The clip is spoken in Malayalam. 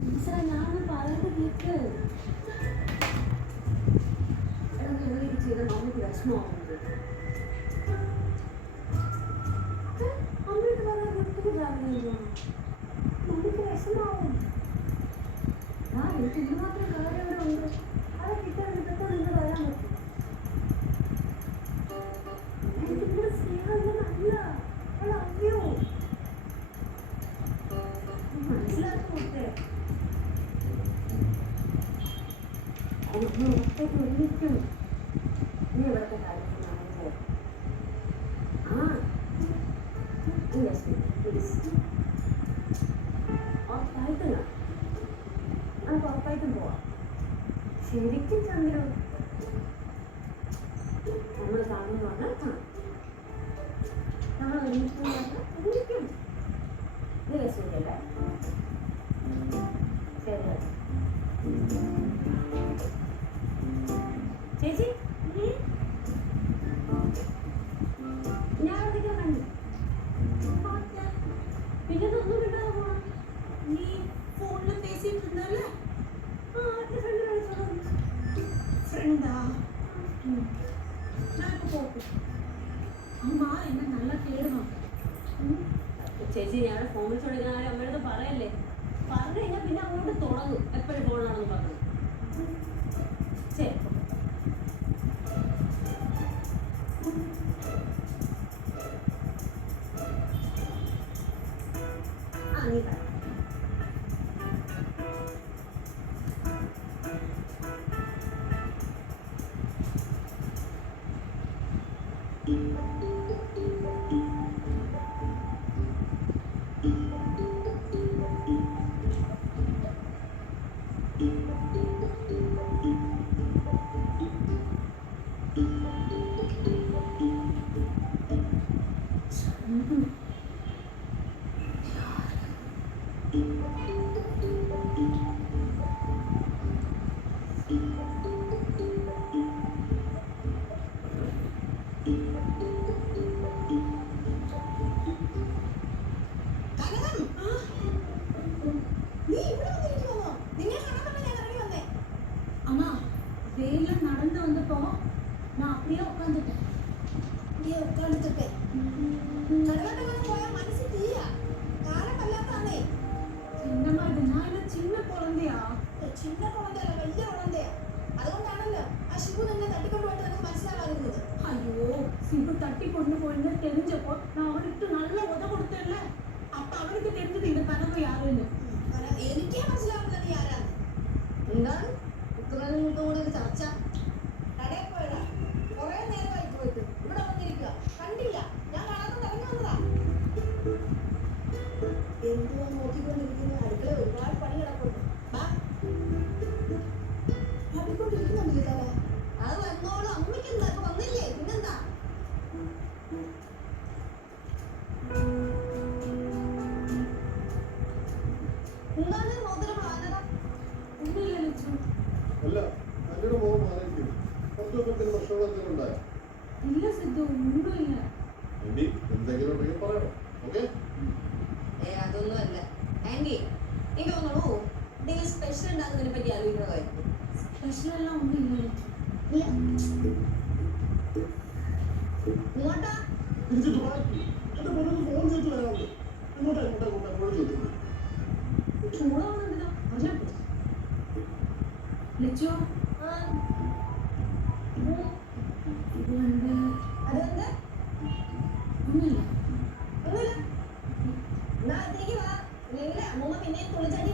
ഞാൻ പറയുന്നത് കേക്ക് ചെയ്ത മമ്മിക്ക് വിഷമമാവുന്നത് അമ്മയ്ക്ക് പറയാൻ നിർത്തുകയാണല്ലോ മമ്മിക്ക് വിഷമാവും എനിക്ക് ഇത് മാത്രം കാര്യങ്ങളുണ്ട് അത് കിട്ടാൻ കിട്ടാൻ നിങ്ങൾ വരാൻ പറ്റും എനിക്ക് നിങ്ങളുടെ സ്നേഹം നല്ല അറിയോ മനസ്സിലാക്കുമൊക്കെ ഒറ്റയ്ക്ക് ഒരുമിക്കും നീ ഇവിടുത്തെ കാര്യത്തിൽ നമുക്ക് ഉറപ്പായിട്ടും നമുക്ക് ഉറപ്പായിട്ടും പോവാം ശരിക്കും ചന്ദ്രൻ നമ്മൾ കാണുന്നു പറഞ്ഞാൽ നമ്മൾ ഒരുമിക്കും ഇത് രസമില്ലല്ലേ ശരി ചേച്ചി ഞാൻ അധികം കണ്ടു പിന്നെ ഒന്നും കിട്ടാതെ പോവാ നീ ഫോണിൽ പേസിട്ടുണ്ടല്ലേ ഫ്രണ്ടാ ഞാനിപ്പോ പോക്കും അമ്മ എന്നെ നല്ല കേടുന്നു ചേച്ചി ഞാൻ ഫോൺ വിളിച്ചു കൊടുക്കുന്ന കാര്യം അമ്മയുടെ പറയല്ലേ പറഞ്ഞു കഴിഞ്ഞാൽ പിന്നെ അങ്ങോട്ട് തുടങ്ങും എപ്പോഴും ഫോണാണെന്ന് പറഞ്ഞു ശരി നീ പറ வெயில நடந்து வந்தப்போ நான் அப்படியே உட்காந்துட்டேன் போயா மனசு தீயா காலம் அல்லாதானே என்னமா இது நான் என்ன சின்ன குழந்தையா சின்ன குழந்தையா വലിയ കുഴന്തയാ അതുകൊണ്ടാണല്ലോ ആ ശിവു തന്നെ തട്ടിക്കൊണ്ടുപോയിട്ട് എനിക്ക് മനസ്സിലാവാതിരുന്നത് അയ്യോ ശിവു തട്ടിക്കൊണ്ടുപോയെന്ന് தெரிஞ்சப்போ நான் அவனுக்கு நல்ல உத கொடுத்தேன்ல அப்ப அவனுக்கு தெரிஞ்சது இந்த கனவு யாருன்னு എനിക്കേ മനസ്സിലാവുന്നത് ആരാണ് എന്താണ് കൂടെ ചർച്ച കടയിൽ പോയതാ കുറെ നേരമായി പോയിട്ട് ഇവിടെ വന്നിരിക്കുക കണ്ടില്ല ഞാൻ കാണാതെ ഇറങ്ങി വന്നതാ എന്തുവാ നോക്കിക്കൊണ്ടിരിക്കുന്നു അടുക്കള ഒരുപാട് പണി കിടപ്പുണ്ട് ഭാവിക്കൊണ്ടിരിക്കുന്നുണ്ടല്ലേ തല അത് വന്നോളൂ അമ്മയ്ക്ക് എന്താ ഇപ്പൊ വന്നില്ലേ പിന്നെന്താ എന്താണ് മോതിരം ആനത ഒന്നുമില്ല ലക്ഷ്മി അല്ല അങ്ങയുടെ മോഹം മാറിയിരിക്കുന്നു കുറച്ചൊക്കെ പ്രശ്നങ്ങൾ എന്തെങ്കിലും ഉണ്ടായോ ഇല്ല സിദ്ധു ഒന്നുമില്ല ആന്റി എന്തെങ്കിലും ഉണ്ടെങ്കിൽ പറയണം ഓക്കെ അതൊന്നും അല്ല ആന്റി എനിക്ക് തോന്നുന്നു നിങ്ങൾ സ്പെഷ്യൽ ഉണ്ടാക്കുന്നതിനെ പറ്റി ആലോചിക്കുന്നതായിരിക്കും സ്പെഷ്യൽ എല്ലാം ഒന്നുമില്ല ഇല്ല ഇങ്ങോട്ടാ തിരിച്ചിട്ട് മാറ്റി എന്റെ പൊണ്ണൊന്ന് ഫോൺ ചെയ്തിട്ട് വരാറുണ്ട് ഇങ്ങോട്ടാ ഫോൺ ചെയ്തിട്ടുണ്ട് ചൂടാവുന്നുണ്ടോ പറഞ്ഞോ ലച്ചോ അതുകൊണ്ട് ഒന്നുമില്ല ഒന്നുമില്ല എന്നാ അതേക്ക് വാ ഇല്ലെങ്കിൽ അമ്മൂമ്മ പിന്നെയും തുള്ളിച്ചാട്ടി